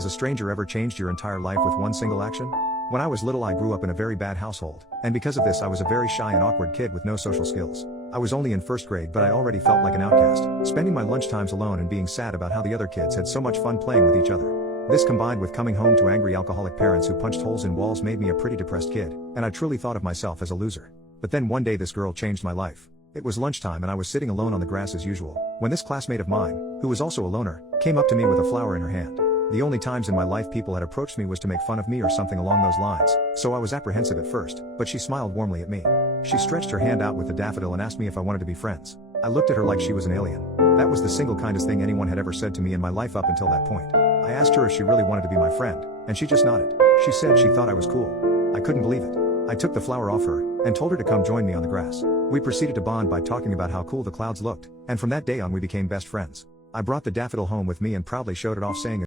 Has a stranger ever changed your entire life with one single action? When I was little, I grew up in a very bad household, and because of this I was a very shy and awkward kid with no social skills. I was only in first grade, but I already felt like an outcast, spending my lunchtimes alone and being sad about how the other kids had so much fun playing with each other. This combined with coming home to angry alcoholic parents who punched holes in walls made me a pretty depressed kid, and I truly thought of myself as a loser. But then one day this girl changed my life. It was lunchtime and I was sitting alone on the grass as usual, when this classmate of mine, who was also a loner, came up to me with a flower in her hand. The only times in my life people had approached me was to make fun of me or something along those lines, so I was apprehensive at first, but she smiled warmly at me. She stretched her hand out with the daffodil and asked me if I wanted to be friends. I looked at her like she was an alien. That was the single kindest thing anyone had ever said to me in my life up until that point. I asked her if she really wanted to be my friend, and she just nodded. She said she thought I was cool. I couldn't believe it. I took the flower off her, and told her to come join me on the grass. We proceeded to bond by talking about how cool the clouds looked, and from that day on we became best friends. I brought the daffodil home with me and proudly showed it off, saying